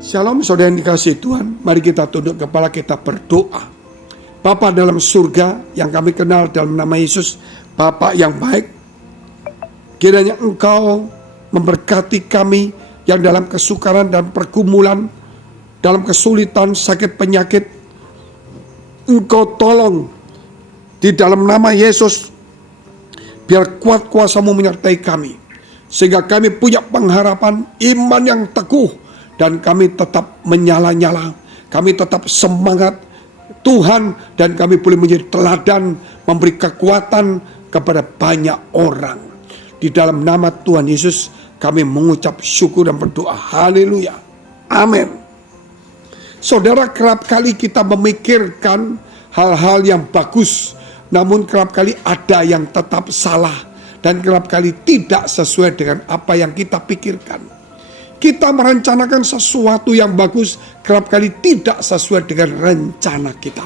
Shalom saudara yang dikasihi Tuhan, mari kita tunduk kepala, kita berdoa. Bapa dalam surga yang kami kenal dalam nama Yesus, Bapa yang baik, kiranya Engkau memberkati kami yang dalam kesukaran dan pergumulan, dalam kesulitan, sakit, penyakit. Engkau tolong di dalam nama Yesus, biar kuat kuasa-Mu menyertai kami, sehingga kami punya pengharapan, iman yang teguh, dan kami tetap menyala-nyala, kami tetap semangat Tuhan, dan kami boleh menjadi teladan, memberi kekuatan kepada banyak orang. Di dalam nama Tuhan Yesus kami mengucap syukur dan berdoa. Haleluya. Amin. Saudara, kerap kali kita memikirkan hal-hal yang bagus, namun kerap kali ada yang tetap salah, dan kerap kali tidak sesuai dengan apa yang kita pikirkan. Kita merencanakan sesuatu yang bagus, kerap kali tidak sesuai dengan rencana kita.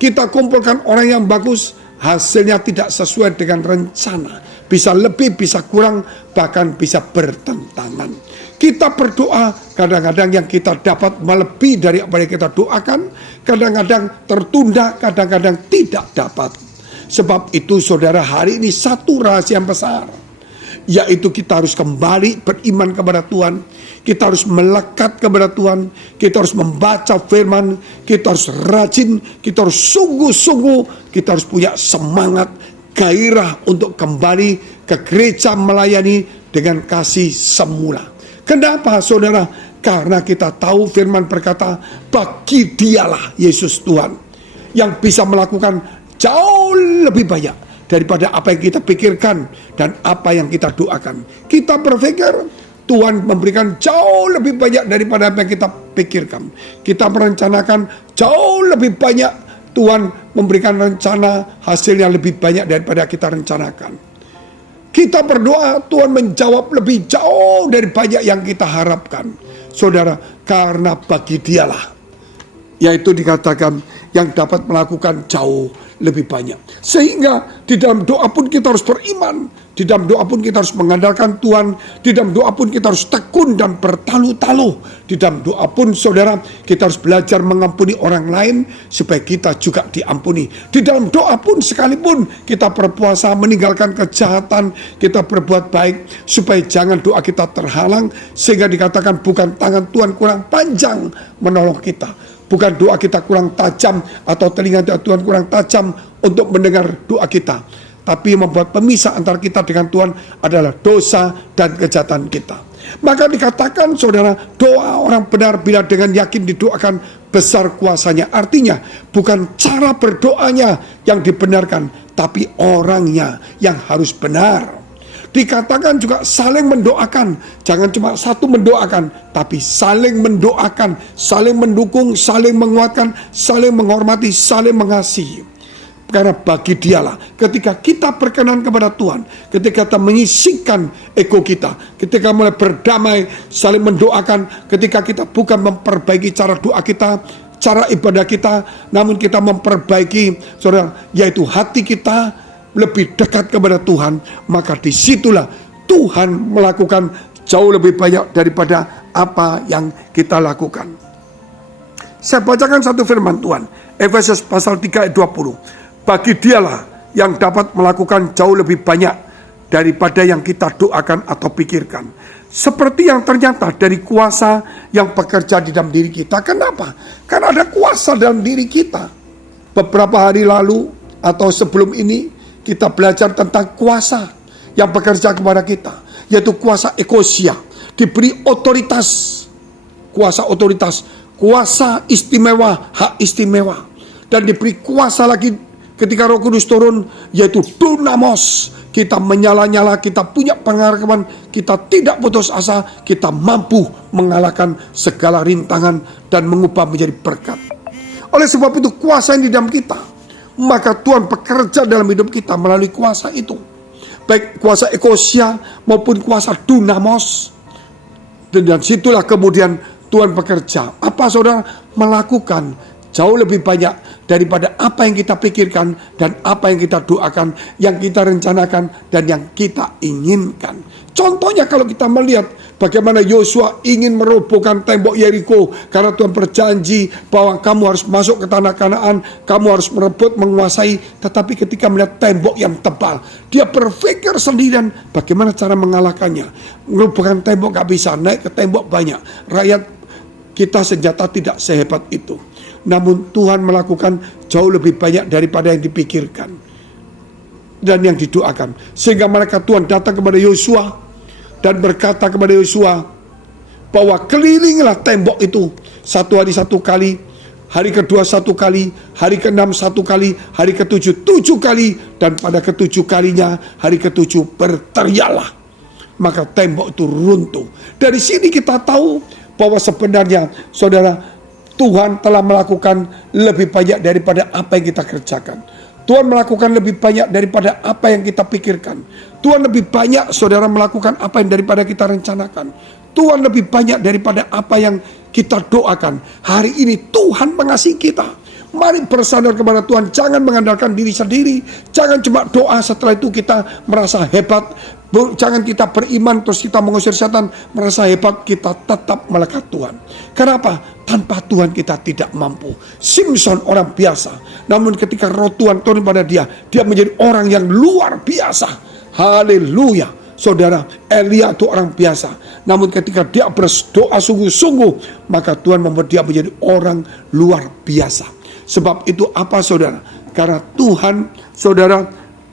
Kita kumpulkan orang yang bagus, hasilnya tidak sesuai dengan rencana. Bisa lebih, bisa kurang, bahkan bisa bertentangan. Kita berdoa, kadang-kadang yang kita dapat melebihi dari apa yang kita doakan, kadang-kadang tertunda, kadang-kadang tidak dapat. Sebab itu saudara, hari ini satu rahasia yang besar, yaitu kita harus kembali beriman kepada Tuhan. Kita harus melekat kepada Tuhan. Kita harus membaca firman. Kita harus rajin. Kita harus sungguh-sungguh. Kita harus punya semangat, gairah untuk kembali ke gereja melayani dengan kasih semula. Kenapa saudara? Karena kita tahu firman berkata, bagi Dialah Yesus Tuhan yang bisa melakukan jauh lebih banyak daripada apa yang kita pikirkan dan apa yang kita doakan. Kita berpikir Tuhan memberikan jauh lebih banyak daripada apa yang kita pikirkan. Kita merencanakan jauh lebih banyak, Tuhan memberikan rencana hasilnya lebih banyak daripada kita rencanakan. Kita berdoa, Tuhan menjawab lebih jauh dari banyak yang kita harapkan. Saudara, karena bagi Dialah, yaitu dikatakan yang dapat melakukan jauh lebih banyak. Sehingga di dalam doa pun kita harus beriman. Di dalam doa pun kita harus mengandalkan Tuhan. Di dalam doa pun kita harus tekun dan bertalu-talu. Di dalam doa pun saudara, kita harus belajar mengampuni orang lain supaya kita juga diampuni. Di dalam doa pun sekalipun kita berpuasa meninggalkan kejahatan, kita berbuat baik supaya jangan doa kita terhalang, sehingga dikatakan bukan tangan Tuhan kurang panjang menolong kita, bukan doa kita kurang tajam atau telinga Tuhan kurang tajam untuk mendengar doa kita, tapi membuat pemisah antara kita dengan Tuhan adalah dosa dan kejahatan kita. Maka dikatakan saudara, doa orang benar bila dengan yakin didoakan besar kuasanya. Artinya bukan cara berdoanya yang dibenarkan, tapi orangnya yang harus benar. Dikatakan juga saling mendoakan. Jangan cuma satu mendoakan, tapi saling mendoakan, saling mendukung, saling menguatkan, saling menghormati, saling mengasihi. Karena bagi Dialah, ketika kita berkenan kepada Tuhan, ketika kita menyisihkan ego kita, ketika mulai berdamai, saling mendoakan, ketika kita bukan memperbaiki cara doa kita, cara ibadah kita, namun kita memperbaiki saudara, yaitu hati kita lebih dekat kepada Tuhan, maka disitulah Tuhan melakukan jauh lebih banyak daripada apa yang kita lakukan. Saya bacakan satu firman Tuhan, Efesus pasal 3 ayat 20. Bagi Dialah yang dapat melakukan jauh lebih banyak daripada yang kita doakan atau pikirkan. Seperti yang ternyata dari kuasa yang bekerja di dalam diri kita. Kenapa? Karena ada kuasa dalam diri kita. Beberapa hari lalu atau sebelum ini kita belajar tentang kuasa yang bekerja kepada kita, yaitu kuasa ekosia. Diberi otoritas, kuasa otoritas, kuasa istimewa, hak istimewa. Dan diberi kuasa lagi ketika Roh Kudus turun, yaitu dunamos. Kita menyala-nyala, kita punya pengharapan, kita tidak putus asa, kita mampu mengalahkan segala rintangan dan mengubah menjadi berkat. Oleh sebab itu kuasa yang di dalam kita, maka Tuhan bekerja dalam hidup kita melalui kuasa itu, baik kuasa ekosia maupun kuasa dunamos. Dan situlah kemudian Tuhan bekerja. Apa saudara? Melakukan jauh lebih banyak daripada apa yang kita pikirkan dan apa yang kita doakan, yang kita rencanakan dan yang kita inginkan. Contohnya kalau kita melihat bagaimana Yosua ingin merobohkan tembok Yeriko karena Tuhan berjanji bahwa kamu harus masuk ke tanah Kanaan, kamu harus merebut, menguasai. Tetapi ketika melihat tembok yang tebal, dia berpikir sendirian bagaimana cara mengalahkannya. Merobohkan tembok gak bisa, naik ke tembok banyak. Rakyat kita senjata tidak sehebat itu. Namun Tuhan melakukan jauh lebih banyak daripada yang dipikirkan dan yang didoakan. Sehingga malaikat Tuhan datang kepada Yosua dan berkata kepada Yosua bahwa kelilinglah tembok itu, 1 hari 1 kali, hari kedua 1 kali, hari ke-6 1 kali, hari ke-7 7 kali, dan pada ke-7 kalinya, hari ke-7 berteriaklah, maka tembok itu runtuh. Dari sini kita tahu bahwa sebenarnya saudara, Tuhan telah melakukan lebih banyak daripada apa yang kita kerjakan. Tuhan melakukan lebih banyak daripada apa yang kita pikirkan. Tuhan lebih banyak saudara melakukan apa yang daripada kita rencanakan. Tuhan lebih banyak daripada apa yang kita doakan. Hari ini Tuhan mengasihi kita. Mari bersandar kepada Tuhan. Jangan mengandalkan diri sendiri. Jangan cuma doa setelah itu kita merasa hebat. Jangan kita beriman terus kita mengusir setan merasa hebat. Kita tetap melekat Tuhan. Kenapa? Tanpa Tuhan kita tidak mampu. Simpson orang biasa, namun ketika roh Tuhan turun pada dia, dia menjadi orang yang luar biasa. Haleluya. Saudara, Elia itu orang biasa, namun ketika dia berdoa sungguh-sungguh, maka Tuhan membuat dia menjadi orang luar biasa. Sebab itu apa saudara? Karena Tuhan saudara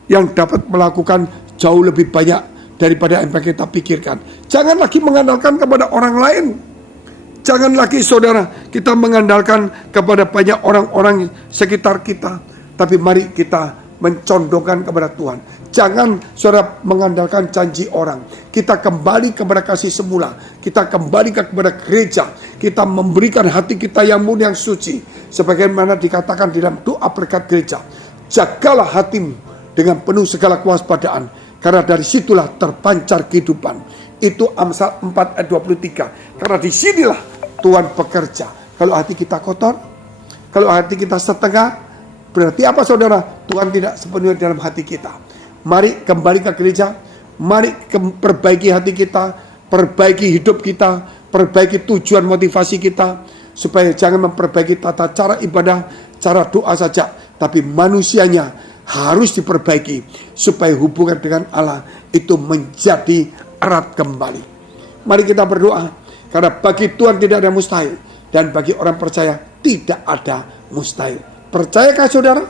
yang dapat melakukan jauh lebih banyak daripada yang kita pikirkan. Jangan lagi mengandalkan kepada orang lain. Jangan lagi saudara kita mengandalkan kepada banyak orang-orang sekitar kita. Tapi mari kita mencondongkan kepada Tuhan. Jangan saudara mengandalkan janji orang. Kita kembali kepada kasih semula. Kita kembali kepada gereja. Kita memberikan hati kita yang murni, yang suci. Sebagaimana dikatakan di dalam doa berkat gereja. Jagalah hatimu dengan penuh segala kewaspadaan. Karena dari situlah terpancar kehidupan. Itu Amsal 4 ayat 23. Karena disinilah Tuhan bekerja. Kalau hati kita kotor, kalau hati kita setengah, berarti apa saudara? Tuhan tidak sepenuhnya dalam hati kita. Mari kembali ke gereja. Mari perbaiki hati kita, perbaiki hidup kita, perbaiki tujuan motivasi kita. Supaya jangan memperbaiki tata cara ibadah, cara doa saja. Tapi manusianya harus diperbaiki. Supaya hubungan dengan Allah itu menjadi erat kembali. Mari kita berdoa. Karena bagi Tuhan tidak ada mustahil. Dan bagi orang percaya tidak ada mustahil. Percayakah saudara?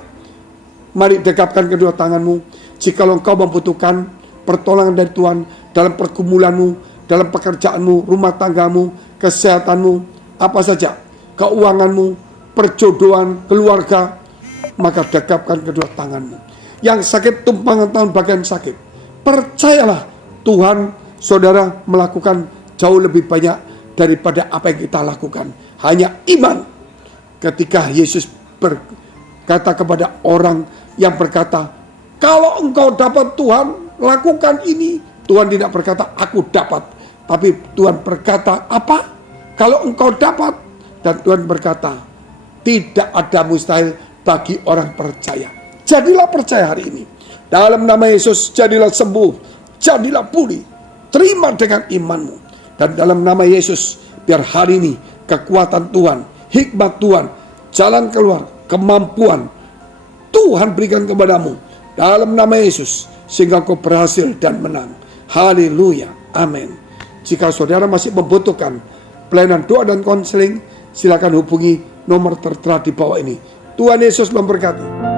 Mari dekapkan kedua tanganmu. Jika engkau membutuhkan pertolongan dari Tuhan dalam pergumulanmu, dalam pekerjaanmu, rumah tanggamu, kesehatanmu, apa saja, keuanganmu, perjodohan, keluarga, maka dekapkan kedua tanganmu. Yang sakit tumpangan tangan bagian sakit. Percayalah Tuhan saudara melakukan jauh lebih banyak daripada apa yang kita lakukan. Hanya iman. Ketika Yesus berkata kepada orang yang berkata, kalau engkau dapat Tuhan, lakukan ini. Tuhan tidak berkata, aku dapat. Tapi Tuhan berkata, apa? Kalau engkau dapat. Dan Tuhan berkata, tidak ada mustahil bagi orang percaya. Jadilah percaya hari ini. Dalam nama Yesus, jadilah sembuh. Jadilah pulih. Terima dengan imanmu. Dan dalam nama Yesus, biar hari ini kekuatan Tuhan, hikmat Tuhan, jalan keluar, kemampuan Tuhan berikan kepadamu. Dalam nama Yesus, sehingga kau berhasil dan menang. Haleluya, amin. Jika saudara masih membutuhkan pelayanan doa dan konseling, silakan hubungi nomor tertera di bawah ini. Tuhan Yesus memberkati.